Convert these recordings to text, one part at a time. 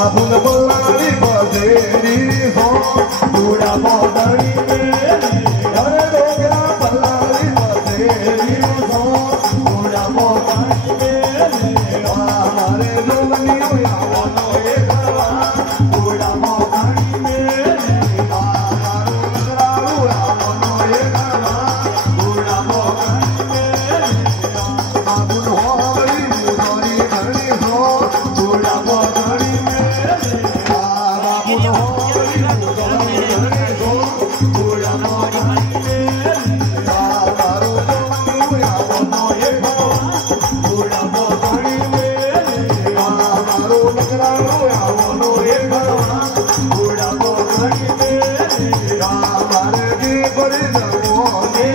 बाबुल बल्लारी बसेरी सो पूरा मोदरी अरे डोगरा बल्लारी बसेरी सो पूरा मोदरी हमारे लोगनी हुआ वनो ये करवा पूरा मोदरी हमारो नगरा हुआ वनो ये करवा पूरा मोदरी बाबुल होरी मोदरी घड़ी सो पूरा मोदरी बाबुल होरी मोदरी घड़ी सो पूरा मोदरी हमारो लोगनी हुआ वनो ये करवा पूरा मोदरी हमारो नगरा हुआ वनो ये करवा पूरा मोदरी हमारे जी बड़ी जवानी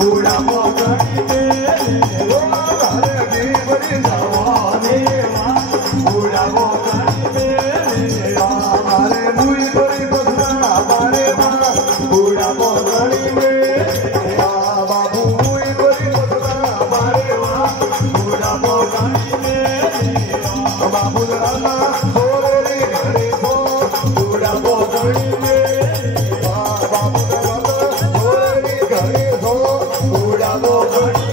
पूरा मोदरी हमारे जी बड़ी जवानी पूरा मोदरी हमारे मुई बड़ी बदला हमारे माँ पूरा मोदरी बाबू मुई बड़ी बदला हमारे माँ पूरा मोदरी बाबू रामा सोरे घरे सो पूरा मोदरी बाबू रामा सोरे घरे सो पूरा मोदरी